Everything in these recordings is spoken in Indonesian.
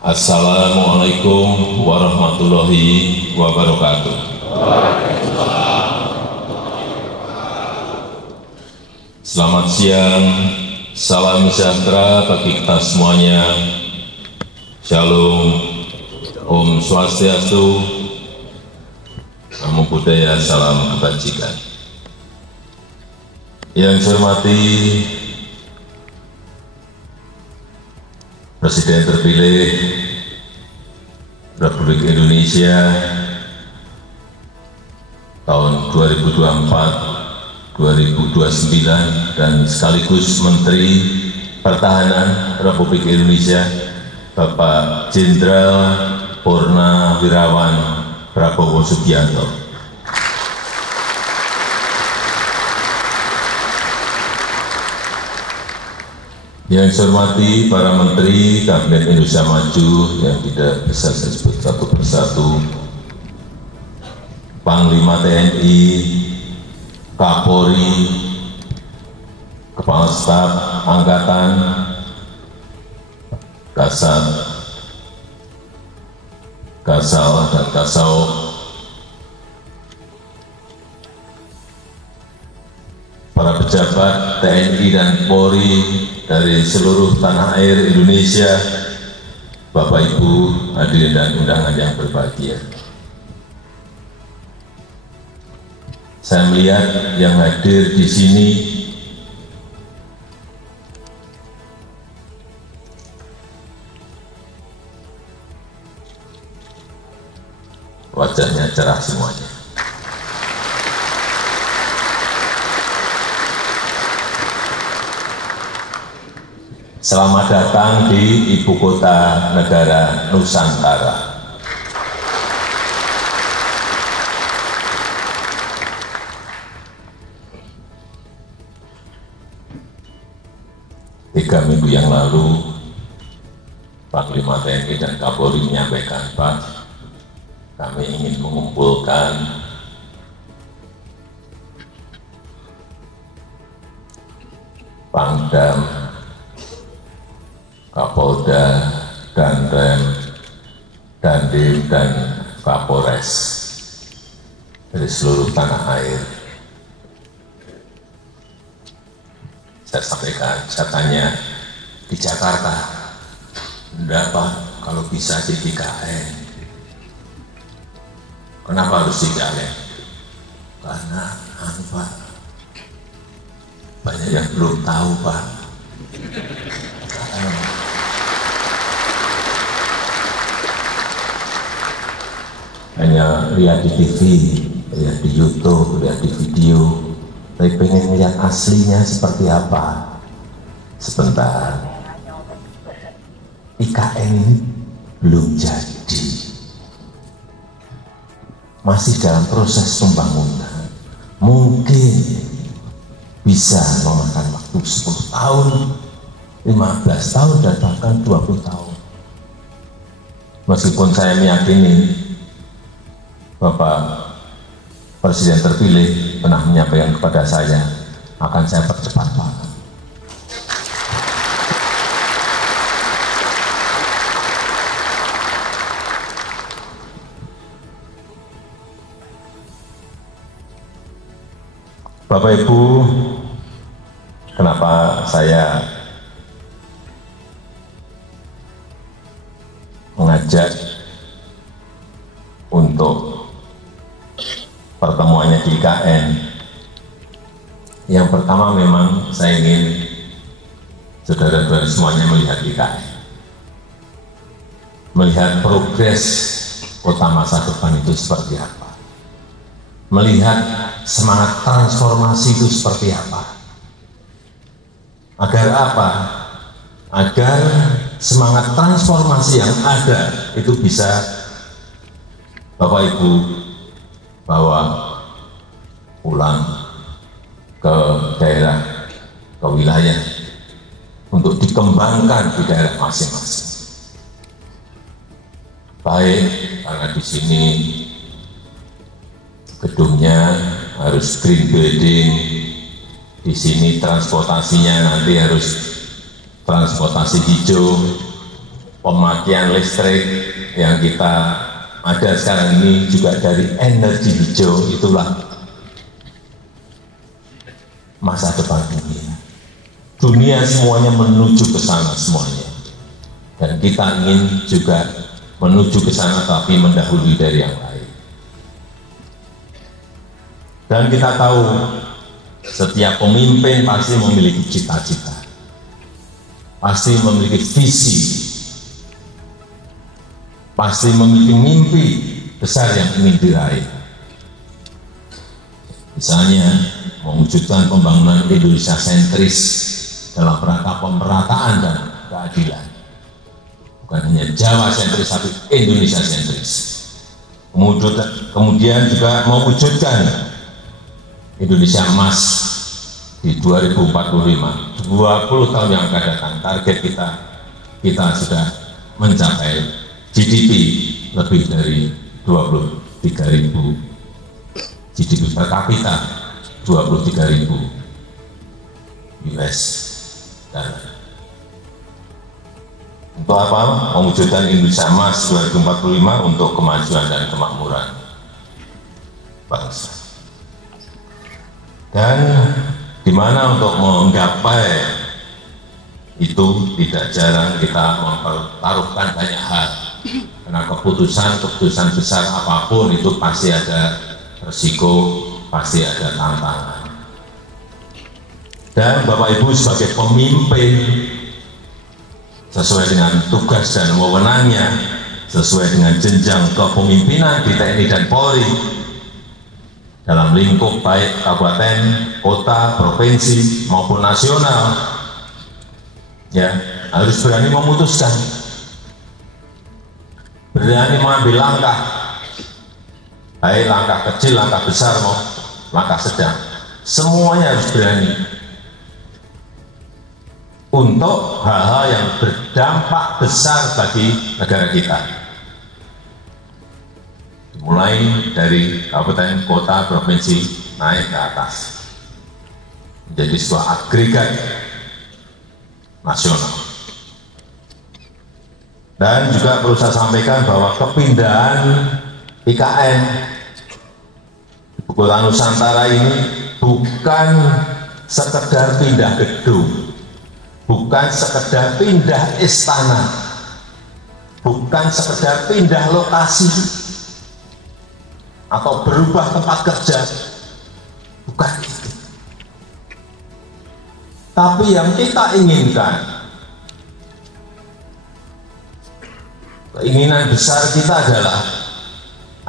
Assalamualaikum warahmatullahi wabarakatuh. Selamat siang, salam sejahtera bagi kita semuanya. Shalom, Om Swastiastu, Namo Buddhaya, salam kebajikan. Yang saya hormati Presiden terpilih Republik Indonesia tahun 2024-2029 dan sekaligus Menteri Pertahanan Republik Indonesia Bapak Jenderal Purnawirawan Prabowo Subianto. Yang saya hormati para Menteri Kabinet Indonesia Maju yang tidak bisa saya sebut satu persatu, Panglima TNI, Kapolri, Kepala Staf Angkatan, Kasat, Kasal, dan Kasau, para pejabat TNI dan Polri dari seluruh tanah air Indonesia, Bapak Ibu hadirin dan undangan yang berbahagia. Saya melihat yang hadir di sini wajahnya cerah semuanya. Selamat datang di Ibu Kota Negara Nusantara. Tiga minggu yang lalu, Panglima TNI dan Kapolri menyampaikan, Pak, kami ingin mengumpulkan Pangdam, Kapolda, Danrem, Dandim, dan Kapolres dari seluruh tanah air. Saya sampaikan, saya tanya di Jakarta, enggak Pak, kalau bisa di IKN. Kenapa harus di IKN? Karena Pak, banyak yang belum tahu Pak. Hanya lihat di TV, lihat di YouTube, lihat di video, tapi pengen lihat aslinya seperti apa. Sebentar, IKN ini belum jadi, masih dalam proses pembangunan. Mungkin bisa memakan waktu 10 tahun, 15 tahun, dan bahkan 20 tahun. Meskipun saya meyakini Bapak Presiden terpilih pernah menyampaikan kepada saya, akan saya percepat Pak. Bapak Ibu, kenapa saya mengajak untuk pertemuannya di IKN? Yang pertama, memang saya ingin saudara-saudara semuanya melihat IKN, melihat progres kota masa depan itu seperti apa, melihat semangat transformasi itu seperti apa. Agar apa? Agar semangat transformasi yang ada itu bisa Bapak Ibu bawa pulang ke daerah, ke wilayah, untuk dikembangkan di daerah masing-masing. Baik, karena di sini gedungnya harus green building, di sini transportasinya nanti harus transportasi hijau, pemakaian listrik yang kita ada sekarang ini juga dari energi hijau. Itulah masa depan dunia. Dunia semuanya menuju ke sana semuanya. Dan kita ingin juga menuju ke sana tapi mendahului dari yang lain. Dan kita tahu setiap pemimpin pasti memiliki cita-cita, pasti memiliki visi, pasti memiliki mimpi besar yang ingin diraih. Misalnya mewujudkan pembangunan Indonesia sentris dalam rangka pemerataan dan keadilan. Bukan hanya Jawa sentris, tapi Indonesia sentris. Kemudian juga mewujudkan Indonesia emas di 2045, 20 tahun yang akan datang. Target kita sudah mencapai GDP lebih dari 23.000 GDP per kapita, 23.000 US dollar. Untuk apa? Mewujudkan Indonesia emas 2045 untuk kemajuan dan kemakmuran bangsa. Dan di mana untuk menggapai itu tidak jarang kita mempertaruhkan banyak hal. Karena keputusan besar apapun itu pasti ada resiko, pasti ada tantangan. Dan Bapak Ibu sebagai pemimpin sesuai dengan tugas dan wewenangnya, sesuai dengan jenjang kepemimpinan di TNI dan Polri, dalam lingkup baik kabupaten, kota, provinsi maupun nasional, ya harus berani memutuskan, berani mengambil langkah, baik langkah kecil, langkah besar maupun langkah sedang, semuanya harus berani untuk hal-hal yang berdampak besar bagi negara kita. Mulai dari kabupaten, kota, provinsi, naik ke atas menjadi sebuah agregat nasional. Dan juga perlu saya sampaikan bahwa kepindahan IKN Ibu Kota Nusantara ini bukan sekedar pindah gedung, bukan sekedar pindah istana, bukan sekedar pindah lokasi atau berubah tempat kerja, bukan itu. Tapi yang kita inginkan, keinginan besar kita adalah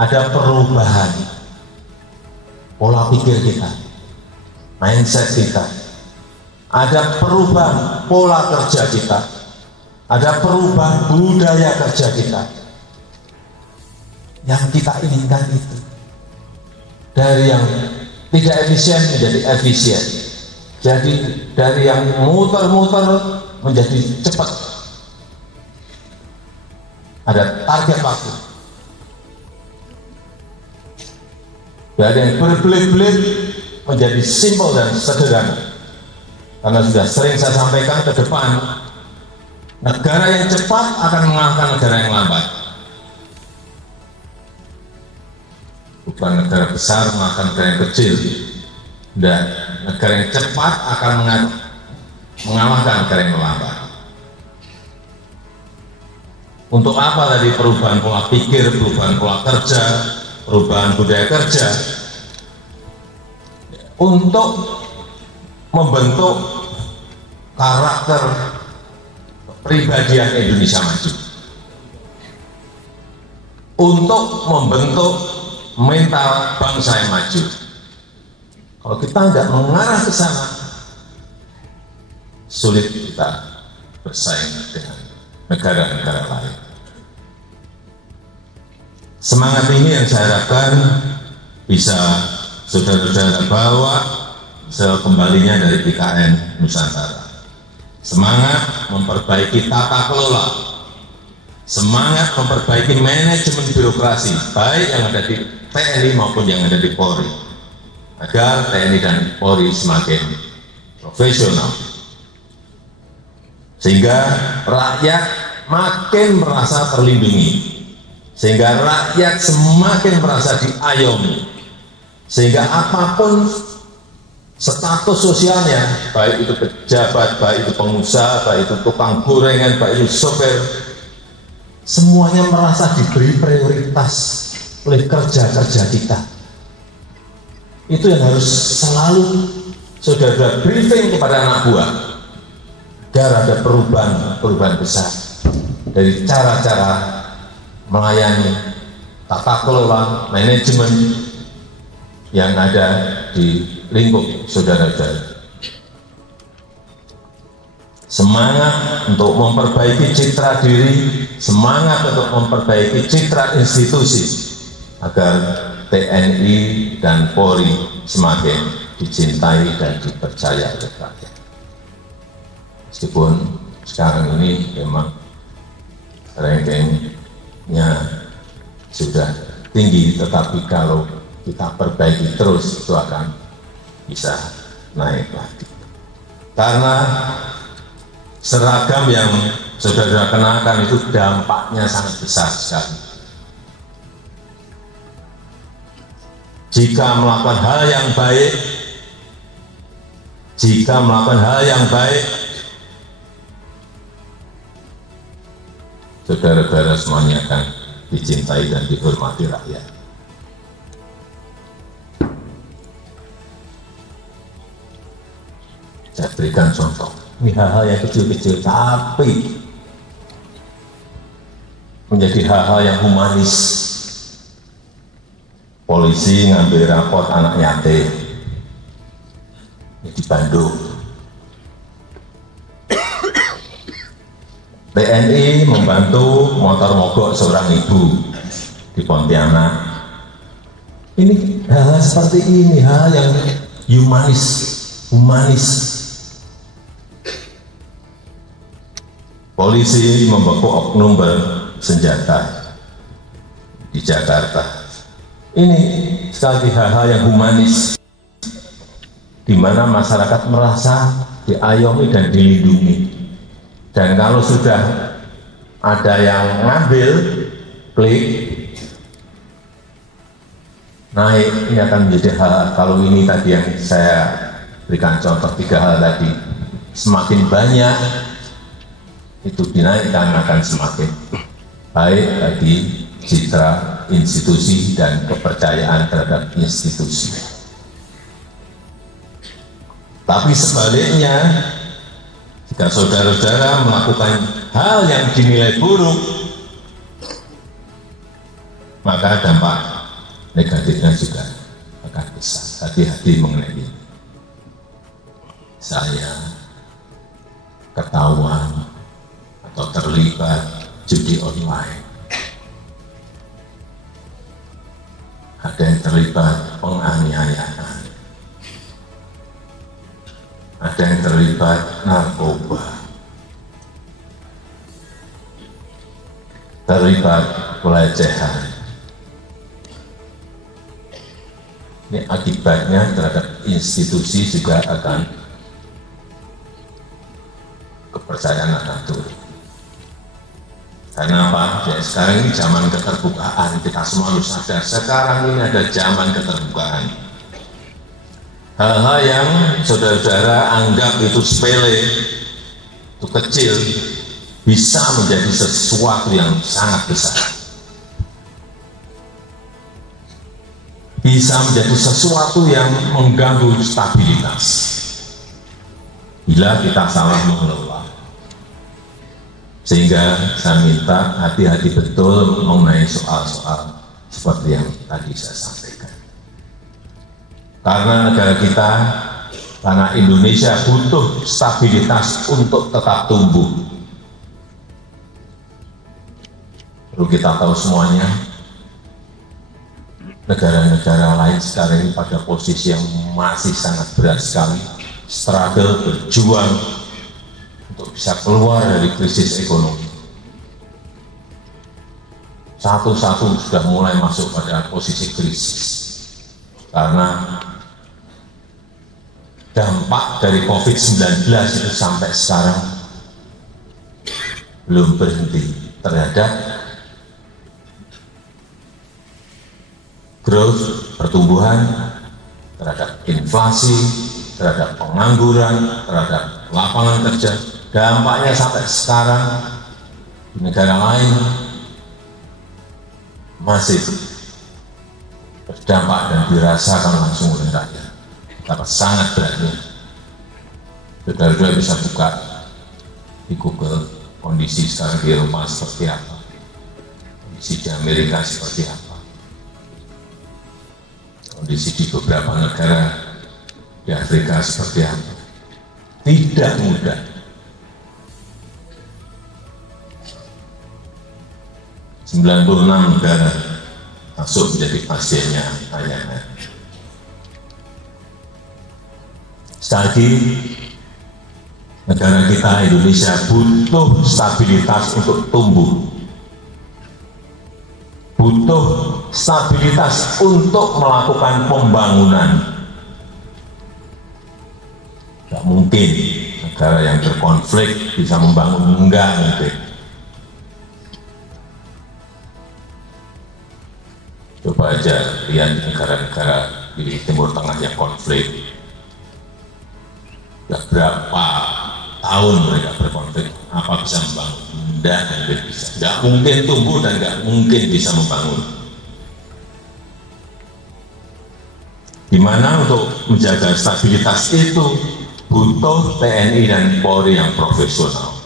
ada perubahan pola pikir kita, mindset kita, ada perubahan pola kerja kita, ada perubahan budaya kerja kita. Yang kita inginkan itu dari yang tidak efisien menjadi efisien, jadi dari yang muter-muter menjadi cepat, ada target waktu, dari yang berbelit-belit menjadi simpel dan sederhana. Karena sudah sering saya sampaikan, ke depan negara yang cepat akan mengalahkan negara yang lambat. Bukan negara besar mengalahkan negara yang kecil, dan negara yang cepat akan mengalahkan negara yang lambat. Untuk apa tadi perubahan pola pikir, perubahan pola kerja, perubahan budaya kerja? Untuk membentuk karakter kepribadian Indonesia maju, untuk membentuk mental bangsa yang maju. Kalau kita nggak mengarah ke sana, sulit kita bersaing dengan negara-negara lain. Semangat ini yang saya harapkan bisa saudara-saudara bawa sekembalinya dari IKN Nusantara. Semangat memperbaiki tata kelola, semangat memperbaiki manajemen birokrasi, baik yang ada di TNI maupun yang ada di Polri, agar TNI dan Polri semakin profesional, sehingga rakyat makin merasa terlindungi, sehingga rakyat semakin merasa diayomi, sehingga apapun status sosialnya, baik itu pejabat, baik itu pengusaha, baik itu tukang gorengan, baik itu sopir, semuanya merasa diberi prioritas oleh kerja-kerja kita. Itu yang harus selalu saudara briefing kepada anak buah, agar ada perubahan besar dari cara-cara melayani, tata kelola, manajemen yang ada di lingkup saudara-saudara. Semangat untuk memperbaiki citra diri, semangat untuk memperbaiki citra institusi, agar TNI dan Polri semakin dicintai dan dipercaya oleh rakyat. Meskipun sekarang ini memang rankingnya sudah tinggi, tetapi kalau kita perbaiki terus itu akan bisa naik lagi. Karena seragam yang saudara kenakan itu dampaknya sangat besar sekali. Jika melakukan hal yang baik, saudara-saudara semuanya akan dicintai dan dihormati rakyat. Saya berikan contoh. Ini hal-hal yang kecil-kecil, tapi menjadi hal-hal yang humanis. Polisi ngambil raport anak yatim di Bandung. TNI membantu motor mogok seorang ibu di Pontianak. Ini hal-hal seperti ini, hal yang humanis. Polisi membekuk oknum bersenjata di Jakarta. Ini sekali lagi hal-hal yang humanis, di mana masyarakat merasa diayomi dan dilindungi. Dan kalau sudah ada yang ngambil, klik, naik, ini akan menjadi hal, kalau ini tadi yang saya berikan contoh 3 hal tadi, semakin banyak itu dinaikkan akan semakin baik bagi citra institusi dan kepercayaan terhadap institusi. Tapi sebaliknya, jika saudara-saudara melakukan hal yang dinilai buruk, maka dampak negatifnya juga akan besar. Hati-hati mengenai ini. Saya ketahuan atau terlibat judi online, ada yang terlibat penganiayaan, ada yang terlibat narkoba, terlibat pelecehan. Ini akibatnya terhadap institusi juga akan, kepercayaan akan turun. Karena apa? Ya, sekarang ini zaman keterbukaan, kita semua harus sadar. Sekarang ini ada zaman keterbukaan. Hal-hal yang saudara-saudara anggap itu sepele, itu kecil, bisa menjadi sesuatu yang sangat besar. Bisa menjadi sesuatu yang mengganggu stabilitas bila kita salah mengelola. Sehingga saya minta hati-hati betul mengenai soal-soal seperti yang tadi saya sampaikan. Karena negara kita, karena Indonesia butuh stabilitas untuk tetap tumbuh. Perlu kita tahu semuanya, negara-negara lain sekarang ini pada posisi yang masih sangat berat sekali, struggle, berjuang untuk bisa keluar dari krisis ekonomi. Satu-satu sudah mulai masuk pada posisi krisis karena dampak dari COVID-19 itu sampai sekarang belum berhenti terhadap growth, pertumbuhan, terhadap inflasi, terhadap pengangguran, terhadap lapangan kerja. Dampaknya sampai sekarang di negara lain masih berdampak dan dirasakan langsung oleh rakyat. Betapa sangat beratnya. Saudara-saudara bisa buka di Google kondisi sekarang di Eropa seperti apa, kondisi di Amerika seperti apa, kondisi di beberapa negara di Afrika seperti apa. Tidak mudah. Sembilan 96 negara masuk menjadi pasiennya IMF. Sekali lagi, negara kita Indonesia butuh stabilitas untuk tumbuh, butuh stabilitas untuk melakukan pembangunan. Tidak mungkin negara yang berkonflik bisa membangun, enggak mungkin. Coba aja lihat negara-negara di Timur Tengah yang konflik. Sudah berapa tahun mereka berkonflik, apa bisa membangun? Tidak mungkin bisa. Tidak mungkin tumbuh dan tidak mungkin bisa membangun. Di mana untuk menjaga stabilitas itu butuh TNI dan Polri yang profesional,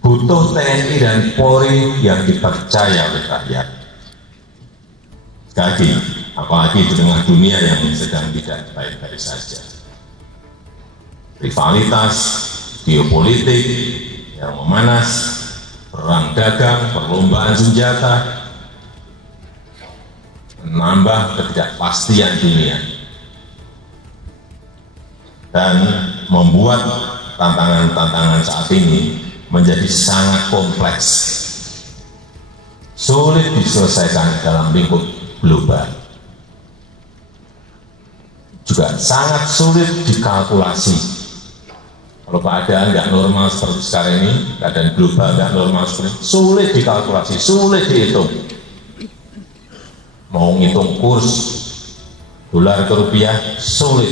butuh TNI dan Polri yang dipercaya oleh rakyat. Sekali lagi, apalagi di tengah dunia yang sedang tidak baik-baik saja. Rivalitas, geopolitik yang memanas, perang dagang, perlombaan senjata, menambah ketidakpastian dunia, dan membuat tantangan-tantangan saat ini menjadi sangat kompleks, sulit diselesaikan dalam lingkup global, juga sangat sulit dikalkulasi. Kalau keadaan nggak normal seperti sekarang ini, keadaan global nggak normal seperti ini, sulit dikalkulasi, sulit dihitung. Mau ngitung kurs dolar ke rupiah sulit,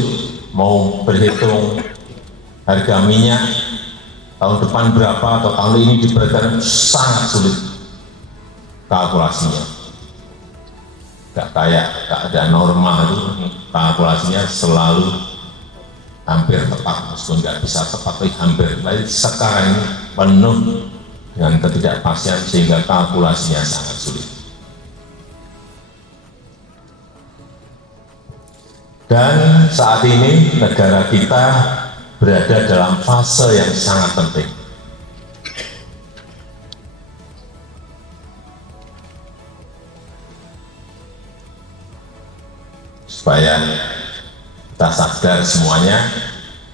mau berhitung harga minyak tahun depan berapa atau tahun ini diperkirakan sangat sulit kalkulasinya. Gak kayak keadaan normal itu kalkulasinya selalu hampir tepat, meskipun nggak bisa tepat tapi hampir. Tapi sekarang ini penuh dengan ketidakpastian sehingga kalkulasinya sangat sulit. Dan saat ini negara kita berada dalam fase yang sangat penting. Supaya kita sadar semuanya,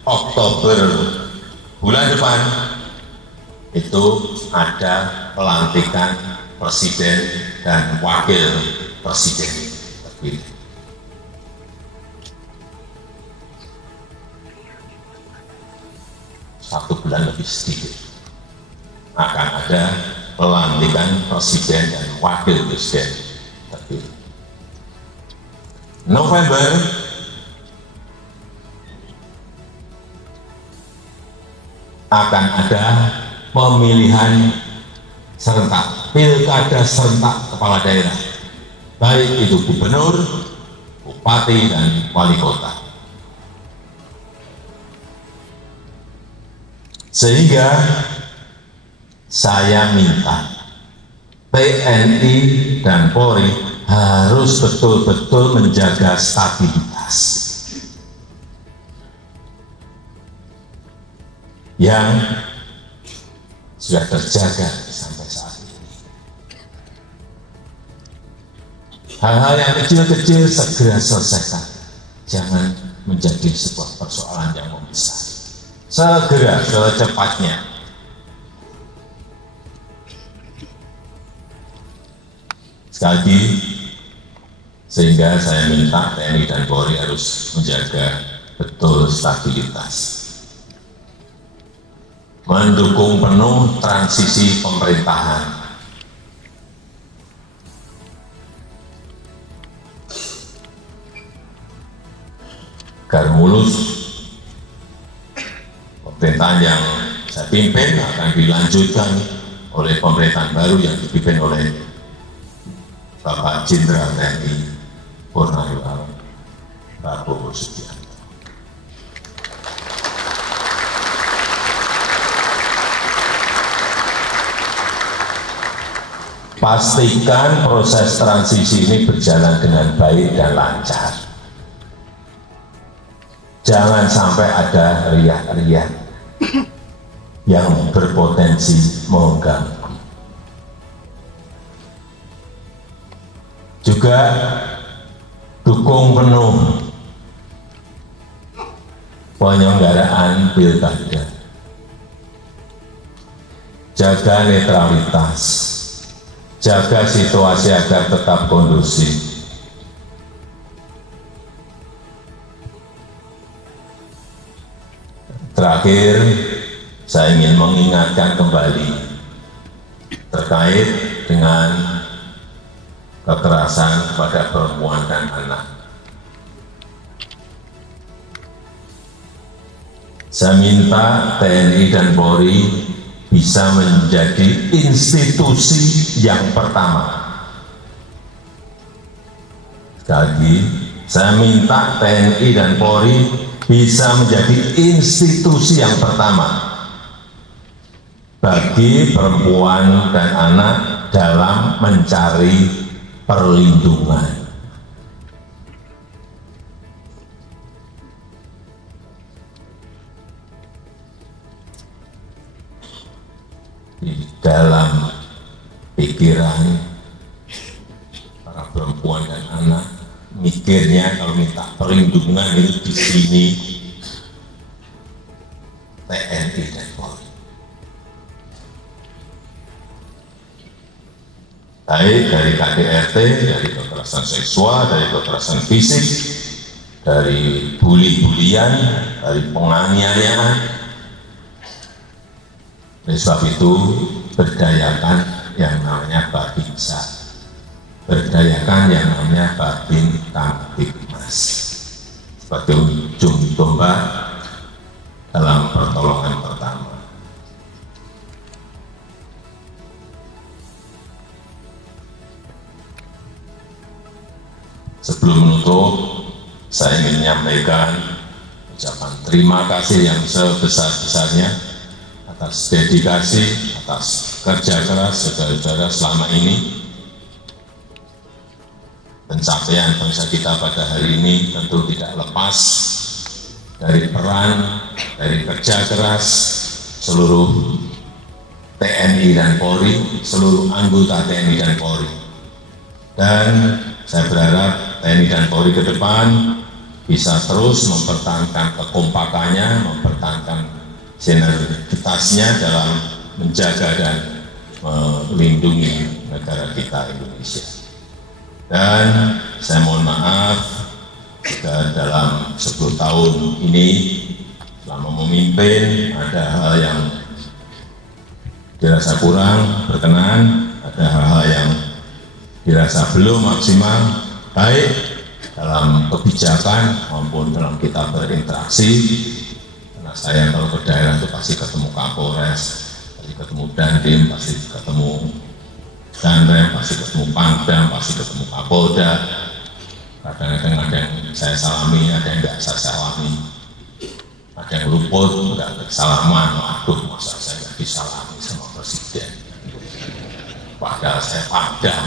Oktober bulan depan itu ada pelantikan presiden dan wakil presiden terpilih. Satu bulan lebih sedikit akan ada pelantikan presiden dan wakil presiden terpilih. November akan ada pemilihan serentak, pilkada serentak kepala daerah, baik itu gubernur, bupati, dan wali kota. Sehingga saya minta TNI dan Polri harus betul-betul menjaga stabilitas yang sudah terjaga sampai saat ini. Hal-hal yang kecil-kecil segera selesaikan, jangan menjadi sebuah persoalan yang membesar. Segera, secepatnya. Sekali lagi, sehingga saya minta TNI dan Polri harus menjaga betul stabilitas. mendukung penuh transisi pemerintahan. Agar mulus pemerintahan yang saya pimpin akan dilanjutkan oleh pemerintahan baru yang dipimpin oleh Bapak Jenderal TNI Purnawirawan Prabowo Subianto. Pastikan proses transisi ini berjalan dengan baik dan lancar. Jangan sampai ada riak-riak yang berpotensi mengganggu. Juga dukung penuh penyelenggaraan pilkada. Jaga netralitas, jaga situasi agar tetap kondusif. Terakhir, saya ingin mengingatkan kembali terkait dengan kekerasan kepada perempuan dan anak. Saya minta TNI dan Polri bisa menjadi institusi yang pertama. Sekali lagi, saya minta TNI dan Polri bisa menjadi institusi yang pertama bagi perempuan dan anak dalam mencari perlindungan. Di dalam pikiran para perempuan dan anak, mikirnya kalau minta perlindungan itu di sini TNI dan Polri. Baik dari KDRT, dari kekerasan seksual, dari kekerasan fisik, dari bully-bulian, dari penganiayaan. Oleh sebab itu, berdayakan yang namanya Babinsa, berdayakan yang namanya Babin Kamtibmas sebagai ujung tombak dalam pertolongan pertama. Sebelum menutup, saya ingin menyampaikan ucapan terima kasih yang sebesar-besarnya atas dedikasi, atas kerja keras saudara-saudara selama ini. Pencapaian bangsa kita pada hari ini tentu tidak lepas dari peran, dari kerja keras seluruh TNI dan Polri, seluruh anggota TNI dan Polri. Dan saya berharap TNI dan Polri ke depan bisa terus mempertahankan kekompakannya, mempertahankan sinergitasnya dalam menjaga dan melindungi negara kita Indonesia. Dan saya mohon maaf jika dalam 10 tahun ini selama memimpin ada hal yang dirasa kurang berkenan, ada hal-hal yang dirasa belum maksimal, baik dalam kebijakan maupun dalam kita berinteraksi. Karena saya kalau ke daerah itu pasti ketemu Kapolres, pasti ketemu Dandim, pasti ketemu Danrem, pasti ketemu Pangdam, pasti ketemu Kapolda. Kadang-kadang ada yang saya salami, ada yang nggak saya salami, ada yang luput, nggak salaman. Aduh, masa saya nggak disalami sama presiden? Padahal saya Pangdam,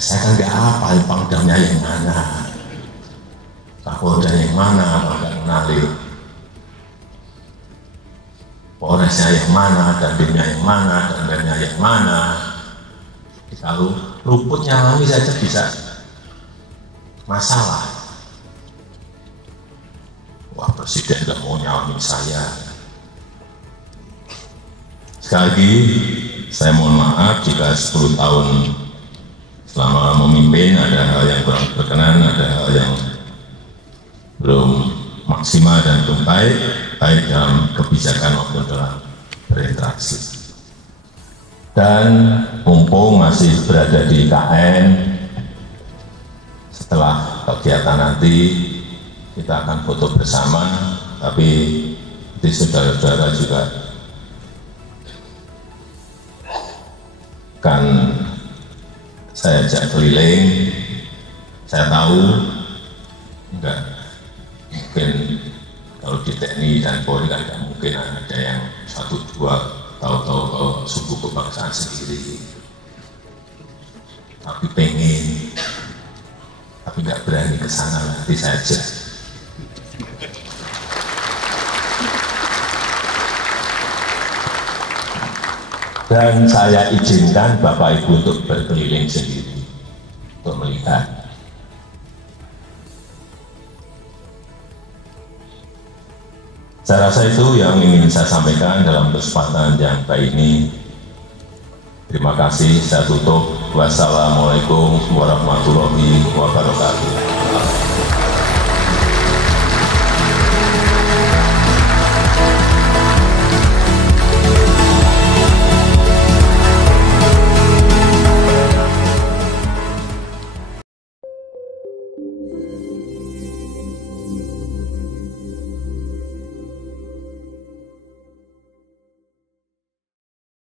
saya kan nggak apa, Pangdamnya yang mana, Kapolda yang mana, nggak kenali. Polresnya yang mana, Dandimnya yang mana, Danremnya yang mana. Kalau luput nyalami saja bisa masalah. Wah, presiden nggak mau nyalami saya. Sekali lagi, saya mohon maaf jika 10 tahun selama memimpin ada hal yang kurang berkenan, ada hal yang belum maksimal dan belum baik, baik dalam kebijakan maupun dalam berinteraksi. Dan mumpung masih berada di IKN, setelah kegiatan nanti kita akan foto bersama, tapi di saudara-saudara juga akan saya ajak keliling. Saya tahu enggak mungkin kalau di TNI dan Polri kan enggak mungkin ada yang satu dua tahu-tahu ke suku kebangsaan sendiri, tapi pengen, tapi nggak berani ke sana, nanti saja. Dan saya izinkan Bapak Ibu untuk berkeliling sendiri, untuk melihat. Saya rasa itu yang ingin saya sampaikan dalam kesempatan yang baik ini. Terima kasih, saya tutup. Wassalamualaikum warahmatullahi wabarakatuh.